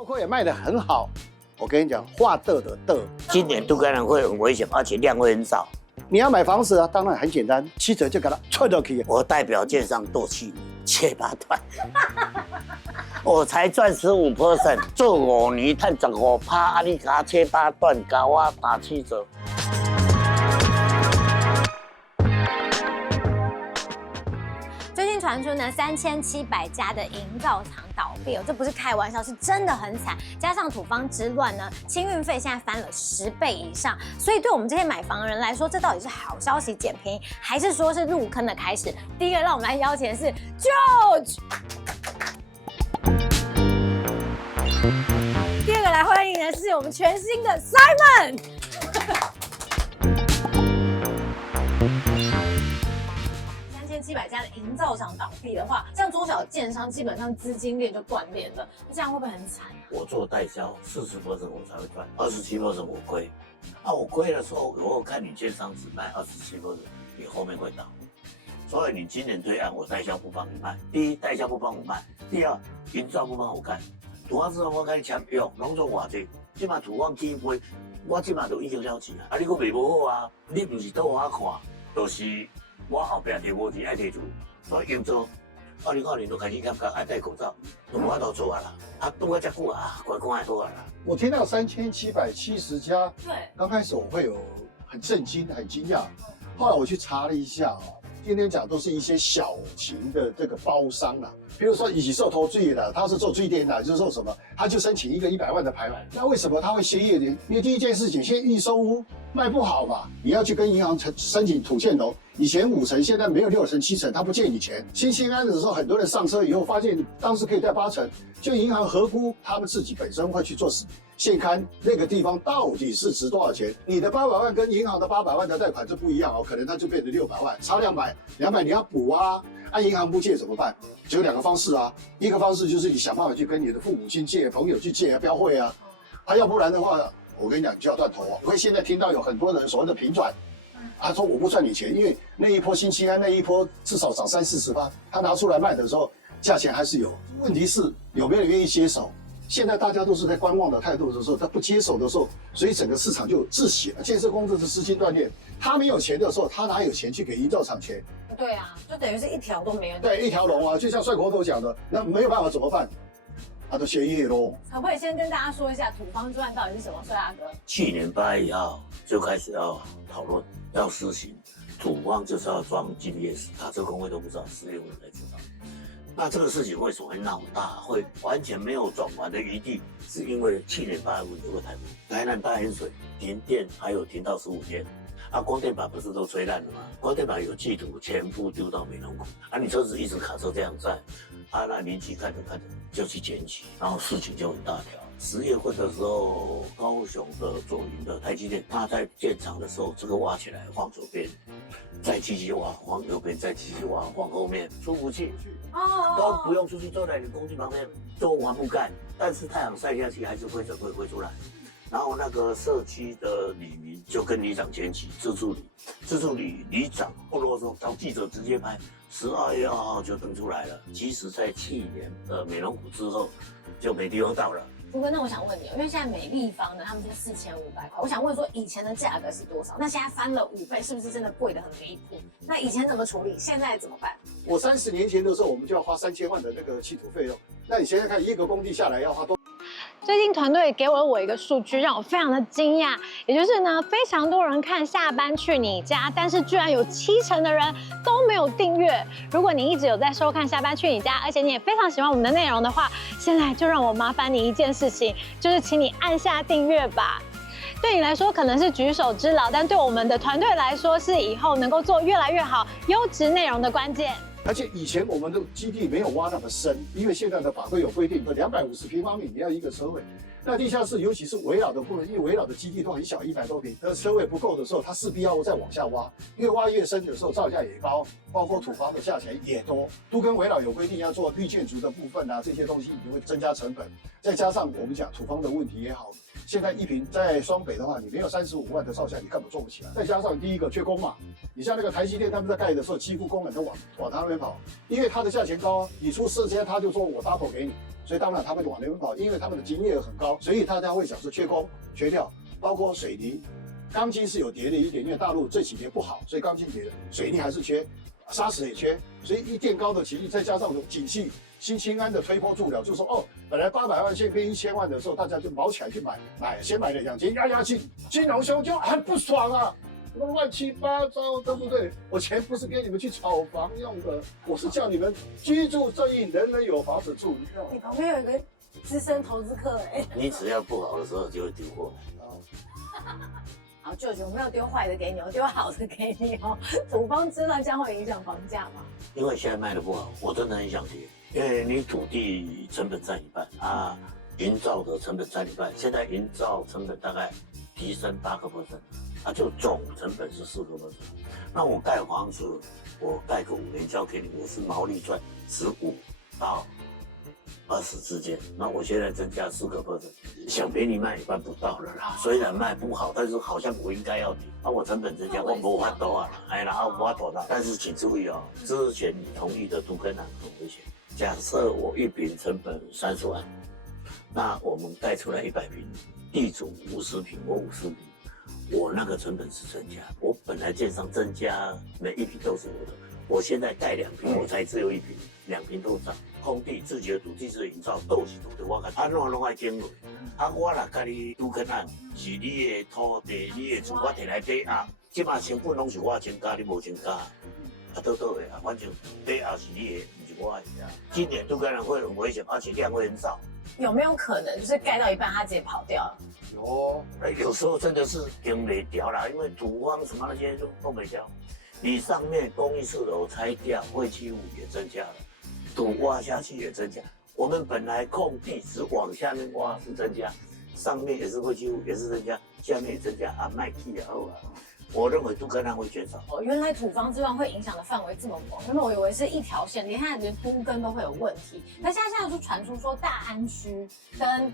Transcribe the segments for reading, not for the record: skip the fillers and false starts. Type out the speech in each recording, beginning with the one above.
包括也卖得很好。我跟你讲，画的，今年都可能会很危险，而且量会很少。你要买房子啊，当然很简单，7折就给它踹到去。我代表建商斗气7、8段，我才赚15%，做5年赚15%，啊你给我7、8段，给我打7折。最近传出呢，3700家的营造厂倒闭哦，这不是开玩笑，是真的很惨。加上土方之乱呢，清运费现在翻了10倍以上，所以对我们这些买房的人来说，这到底是好消息捡便宜，还是说是入坑的开始？第一个让我们来邀请的是 George， 第二个来欢迎的是我们全新的 Simon。3700家的营造厂倒闭的话，像中小建商基本上资金链就断裂了，这样会不会很惨啊？我做代销40%我才会赚，27%我亏。啊，我亏的时候，我看你建商只卖27%，你后面会倒。所以你今年推案，我代销不帮你卖。第一，代销不帮我卖；第二，营造不帮我干。土方之后我跟你签约，拢做偌济，即马土方起飞，我即马就已经了钱啊。啊，你佫卖无好啊？你不是倒我看，就是。我后边提无钱爱提厝，所以营造2020年就开始感觉爱戴口罩，都无法度做啊啦。啊，做啊遮久啊，乖乖好啊啦。我听到3770家，对，刚开始我会有很震惊、很惊讶，后来我去查了一下哦，今天讲都是一些小型的这个包商啦，比如说以及受投资的，他是做水电的，就是做什么，他就申请一个100万的排版。那为什么他会歇业呢？因为第一件事情，现在预售屋卖不好嘛，你要去跟银行申请土建楼。以前5成，现在没有6成7成，他不借你钱。新兴安的时候，很多人上车以后发现当时可以贷8成，就银行核估他们自己本身会去做现勘那个地方到底是值多少钱。你的800万跟银行的800万的贷款就不一样哦，可能它就变成600万，差200你要补啊。按银行不借怎么办？只有2个方式啊，一个方式就是你想办法去跟你的父母亲借、朋友去借啊，标会啊，要不然的话，我跟你讲，你就要断头啊。我会现在听到有很多人所谓的平转。他说我不赚你钱，因为那一波新青安那一波至少涨30-40%，他拿出来卖的时候，价钱还是有。问题是有没有人愿意接手？现在大家都是在观望的态度的时候，他不接手的时候，所以整个市场就窒息了。建设公司是资金断裂，他没有钱的时候，他哪有钱去给营造厂钱？对啊，就等于是一条都没有。对，一条龙啊，就像帅国头讲的，那没有办法怎么办？他都歇业喽。可不可以先跟大家说一下土方之乱到底是什么？帅大哥，去年8月1号就开始要讨论。要施行土方就是要装 GPS， 卡车工会都不知道，10月份才知道。那这个事情为什么会闹大，会完全没有转圜的余地？是因为去年8月份这个台风，台南大淹水，停电还有停到15天。啊，光电板不是都吹烂了吗？光电板有记土，全部丢到美浓谷。啊，你车子一直卡车这样载，啊，那邻居看着就去捡起，然后事情就很大条。10月份的时候，高雄的左营的台积电，他在建厂的时候，这个挖起来放左边，再继续挖放右边，再继续挖放后面，出不去，都不用出去，坐在你工地旁边做完不干，但是太阳晒下去还是灰尘会挥出来。然后那个社区的里民就跟里长捡起自助里里长不啰嗦，找记者直接拍，12月2号就登出来了。即使在去年的美浓谷之后，就没地方到了。福哥，那我想问你，因为现在每立方呢，他们是4500块，我想问说，以前的价格是多少？那现在翻了5倍，是不是真的贵得很离谱？那以前怎么处理？现在怎么办？我30年前的时候，我们就要花3000万的那个砌土费用。那你现在看一个工地下来要花多？最近团队给了我一个数据，让我非常的惊讶，也就是呢，非常多人看下班去你家，但是居然有7成的人都没有订阅。如果你一直有在收看下班去你家，而且你也非常喜欢我们的内容的话，现在就让我麻烦你一件事情，就是请你按下订阅吧。对你来说可能是举手之劳，但对我们的团队来说，是以后能够做越来越好、优质内容的关键。而且以前我们的基地没有挖那么深，因为现在的法规有规定，说250平方米你要一个车位。那地下室尤其是围绕的部分，因为围绕的基地都很小，100多平，那车位不够的时候，它势必要再往下挖，越挖越深的时候，造价也高，包括土房的价钱也多，都跟围绕有规定要做绿建筑的部分啊，这些东西就会增加成本。再加上我们讲土方的问题也好，现在一坪在双北的话，你没有35万的造价，你根本做不起来。再加上第一个缺工嘛，你像那个台积电他们在盖的时候，几乎工人都往他那边跑，因为他的价钱高啊，你出4千，他就说我 double 给你，所以当然他们就往那边跑，因为他们的营业额很高，所以大家会想说缺工缺料，包括水泥。钢筋是有跌了一点，因为大陆这几年不好，所以钢筋跌了，水泥还是缺，砂石也缺，所以一垫高的情绪，再加上景气新青安的推波助澜，就说哦，本来800万现变1000万的时候，大家就毛起来去买，先买了2间压惊，金融兄就很不爽啊，乱七八糟，对不对？我钱不是给你们去炒房用的，我是叫你们居住正义，人人有房子住。你旁边有一个资深投资客你只要不好的时候就会丢过来。好，舅舅，我没有丢坏的给你，我丢好的给你哦。土方之乱将会影响房价吗？因为现在卖的不好，我真的很想跌，因为你土地成本占一半啊，营造的成本占一半，现在营造成本大概提升8%，啊，就总成本是4%。那我盖房子，我盖个5年交给你，我是毛利赚15到20之间，那我现在增加4%，想给你卖一半不到了啦。虽然卖不好，但是好像我应该要跌，啊，我成本增加，我没法度啊，哎，然后我多大？但是请注意哦，之前你同意的都跟很危险。假设我1坪成本30万，那我们盖出来100坪，地主50坪，我50坪，我那个成本是增加，我本来建商增加每1坪都是我的，我现在盖2坪，我才只有1坪，2坪都涨。空地自己的土地是营造，都是土地我甲拢爱经落。啊，我若甲你拄肯按，是你的土地、你的厝，我摕来抵押，即马成本拢是我增加，你无增加，啊倒的啊，反正抵押是你的，不是我的呀。今年都可能会很危险，而且量会很少。有没有可能就是盖到一半他直接跑掉了？有时候真的是顶不掉啦，因为土方什么那些都弄不掉。你上面公寓4楼拆掉，废弃物也增加了。土挖下去也增加，我们本来空地只往下面挖是增加，上面也是废弃物也是增加，下面也增加啊，卖气啊，我认为都跟它会减少。哦，原来土方之乱会影响的范围这么广，原本我以为是一条线，连它的都更都会有问题。那现在就传出说大安区跟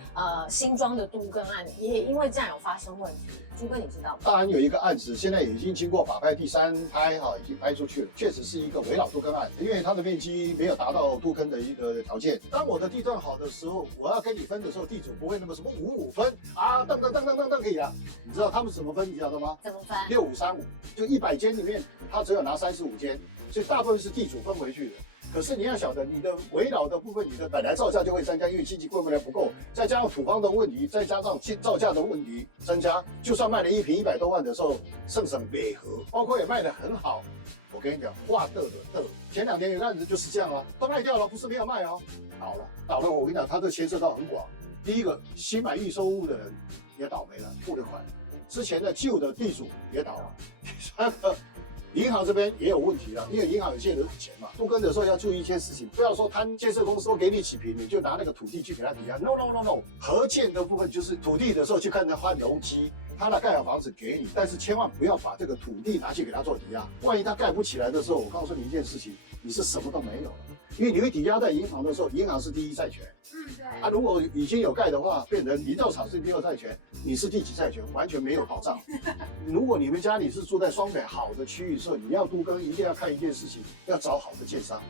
新庄的都更案也因为这样有发生问题。朱哥，你知道吗？大安有一个案子，现在已经经过法拍第3拍哈，已经拍出去了，确实是一个围绕都更案，因为它的面积没有达到都更的一个条件。当我的地段好的时候，我要跟你分的时候，地主不会那么什么5-5分啊，噔可以了。你知道他们怎么分？你晓得吗？怎么分？6535，就100间里面，他只有拿35间，所以大部分是地主分回去的。可是你要晓得，你的围绕的部分，你的本来造价就会增加，因为经济规模量不够，再加上土方的问题，再加上造价的问题增加，就算卖了1坪100多万的时候，剩美和，包括也卖得很好。我跟你讲，话的，前2年有个案子就是这样啊，都卖掉了，不是没有卖哦，倒了。我跟你讲，它这牵涉到很广。第一个，新买预售屋的人也倒霉了，付了款，之前的旧的地主也倒了。第3个。银行这边也有问题了，因为银行有借的钱嘛。都更的时候要注意一件事情，不要说建设公司都给你几坪，你就拿那个土地去给他抵押。No， 合建的部分就是土地的时候去看他换容积，他那盖好房子给你，但是千万不要把这个土地拿去给他做抵押。万一他盖不起来的时候，我告诉你一件事情，你是什么都没有了。因为你会抵押在银行的时候，银行是第1债权。对。啊，如果已经有盖的话，变成营造厂是第2债权，你是第几债权，完全没有保障。如果你们家里是住在双北好的区域的时候，你要都更一定要看一件事情，要找好的建商，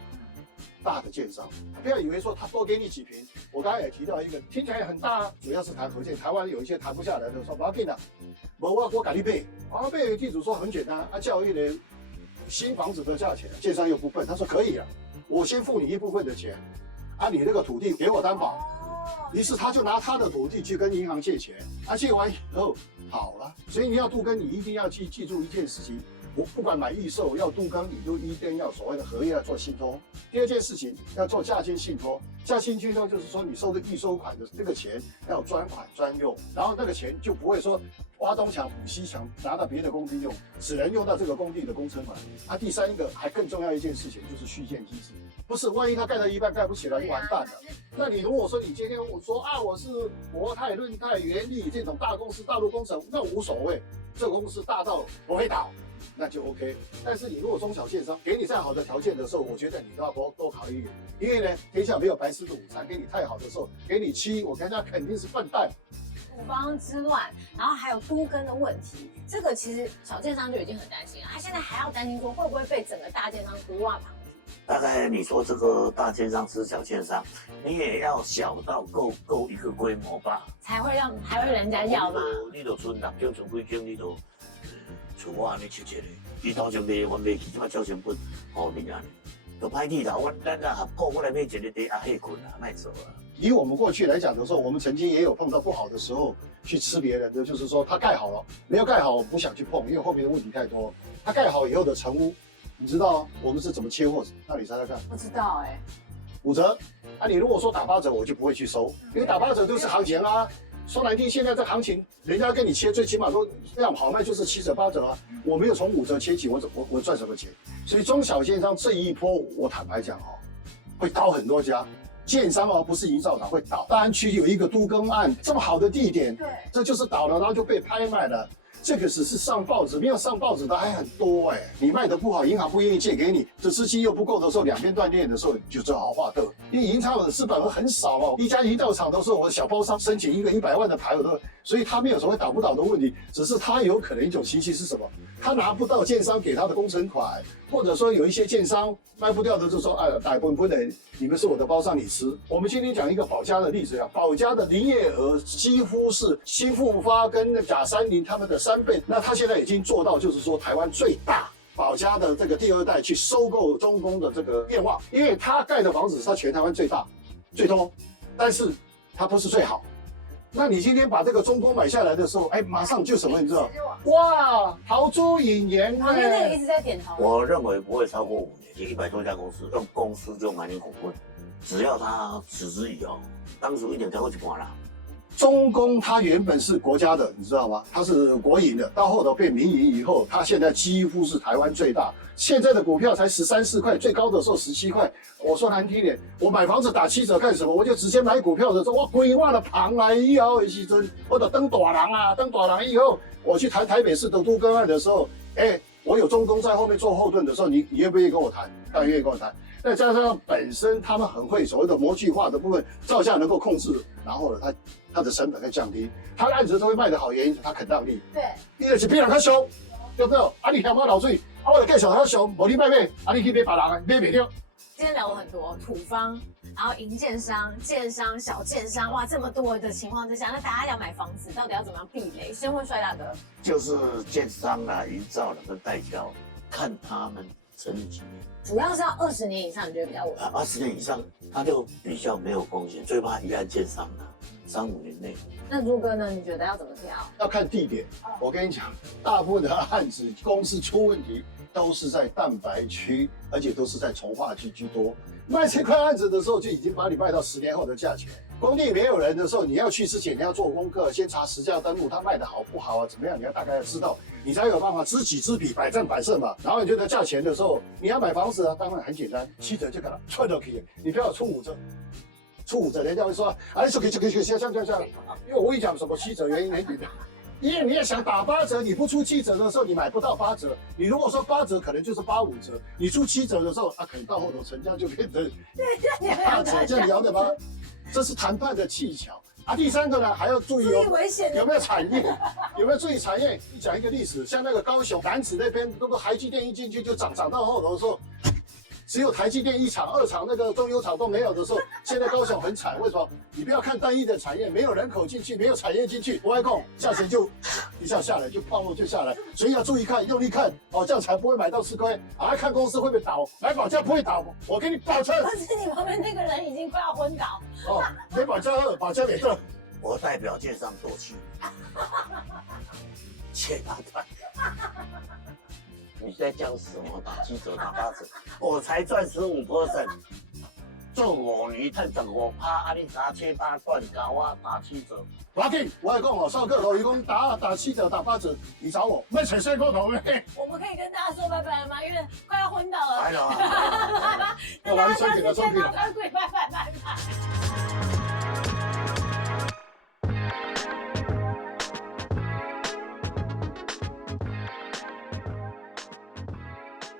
大的建商，不要以为说他多给你几坪。我刚才也提到一个，听起来很大啊，主要是谈合建。台湾有一些谈不下来的说，不要紧啦，我给你背，啊背地主说很简单，啊教育人新房子的价钱，建商又不笨，他说可以啊。我先付你一部分的钱，啊，你那个土地给我担保。于是他就拿他的土地去跟银行借钱，啊，借完以后好了。所以你要都更，你一定要记住一件事情，我不管买预售要都更，你都一定要所谓的合约要做信托。第2件事情要做价金信托，价金信托就是说你收的预收款的这个钱要专款专用，然后那个钱就不会说挖东墙补西墙，拿到别的工地用，只能用到这个工地的工程款。啊，第3个还更重要一件事情就是续建机制，不是万一他盖到一半盖不起来就完蛋了。那你如果说你今天我说啊，我是国泰、润泰、元利这种大公司、大陆工程，那无所谓，这个公司大到不会倒，那就 OK。但是你如果中小建商给你再好的条件的时候，我觉得你都要多考虑一点，因为呢，天下没有白吃的午餐，给你太好的时候，给你7，我跟他肯定是笨蛋。土方之乱，然后还有都更的问题，这个其实小建商就已经很担心了，他现在还要担心说会不会被整个大建商毒骂旁体。大概你说这个大建商是小建商，你也要小到够一个规模吧，才会人家要嘛。你就存6间存几间，你就像我安尼7个，伊头前卖我卖去，即摆照成本，你安尼，就歹地头，咱合股，我来买一个地压血困啊，卖做啊。以我们过去来讲的时候，我们曾经也有碰到不好的时候去吃别人的，就是说他盖好了，没有盖好不想去碰，因为后面的问题太多。他盖好以后的成屋，你知道我们是怎么切货？那你猜猜看？不知道哎5折。啊，你如果说打8折，我就不会去收，因为打8折就是行情啊。说难听，现在这行情，人家跟你切，最起码都量好卖就是7折8折啊。我没有从5折切起，我赚什么钱？所以中小建商这一波，我坦白讲会倒很多家。建商不是营造厂会倒。大安区有一个都更案，这么好的地点，对，这就是倒了，然后就被拍卖了。这个只是上报纸，没有上报纸的还很多哎。你卖的不好，银行不愿意借给你，这资金又不够的时候，两边断裂的时候，就只好画的。因为营造的资本额很少哦，一家营造厂都是我小包商申请一个100万的牌，所以他没有所谓倒不倒的问题，只是他有可能一种情形是什么？他拿不到建商给他的工程款，或者说有一些建商卖不掉的，就说大部分人你们是我的包商，你吃。我们今天讲一个保家的例子啊，保家的营业额几乎是新复发跟甲30他们的3倍，那他现在已经做到就是说台湾最大。保家的这个第2代去收购中工的这个愿望，因为他盖的房子是他全台湾最大、最多，但是他不是最好。那你今天把这个中工买下来的时候，马上就什么你知道？哇，陶朱隐颜旁边那个一直在点头。我认为不会超过5年，就100多家公司，用公司就买你股份，只要他持之以恒，当初一定才会去管啦。中工它原本是国家的，你知道吗？它是国营的，到后头变民营以后，它现在几乎是台湾最大。现在的股票才13、14块，最高的时候17块。我说难听点，我买房子打7折干什么？我就直接买股票的时候，我规划了旁来以后的时阵，或者登大人啊，登大人以后，我去谈台北市的都更案的时候，我有中工在后面做后盾的时候，你愿不愿意跟我谈？当然愿意跟我谈。再加上本身他们很会所谓的模具化的部分，造价能够控制，然后呢，它的成本会降低，他的案子都会卖得好，原因他肯让利。对，你就是比人较凶，对不对？你嫌我漏水，我就继续较凶，无你买，你去买别人买袂了。今天聊了很多土方，然后营建商、建商、小建商，哇，这么多的情况之下，那大家要买房子，到底要怎么样避雷？先问帅大哥，就是建商啦、营造啦跟代销，看他们成立几年。主要是要20年以上，你觉得比较稳？20年以上，他就比较没有风险，最怕一案建商啦，3、5年内。那朱哥呢？你觉得要怎么挑？要看地点。我跟你讲，大部分的案子公司出问题都是在蛋白区，而且都是在从化区居多。卖这块案子的时候，就已经把你卖到10年后的价钱。工地没有人的时候，你要去之前你要做功课，先查实价登录，它卖的好不好啊？怎么样？你要大概要知道，你才有办法知己知彼，百战百胜嘛。然后你觉得价钱的时候，你要买房子啊，当然很简单，7折就给它串到可以，你不要出5折。出5折，人家会说你说可以，像，因为我跟你讲什么7折原因很简单。因为你也想打8折，你不出7折的时候，你买不到8折。你如果说8折，可能就是85折。你出7折的时候，可能到后头成交就变成8折，这样了解吗？这是谈判的技巧啊。第3个呢，还要注意危险有没有产业，有没有注意产业？讲一个历史，像那个高雄楠梓那边，那个台积电一进去就涨到后头的时候。只有台积电1厂、2厂，那个中油厂都没有的时候，现在高雄很惨。为什么？你不要看单一的产业，没有人口进去，没有产业进去，不爱供，价钱就一下下来，就泡沫就下来。所以要注意看，用力看这样才不会买到吃亏。看公司会不会倒，买保价不会倒，我给你保证。而且你旁边那个人已经快要昏倒。没保价2，保价没正。我代表建商夺去，切他断。你在讲什么？打7折、打8折，我才赚15%，做5年赚15%，你打7、8断搞我打7折。不要紧，我讲少个头，伊讲打7折、打8折，你找我，卖扯碎个头咩？我们可以跟大家说拜拜了吗？因为快要昏倒了。来了那大家下次见到乖乖拜拜。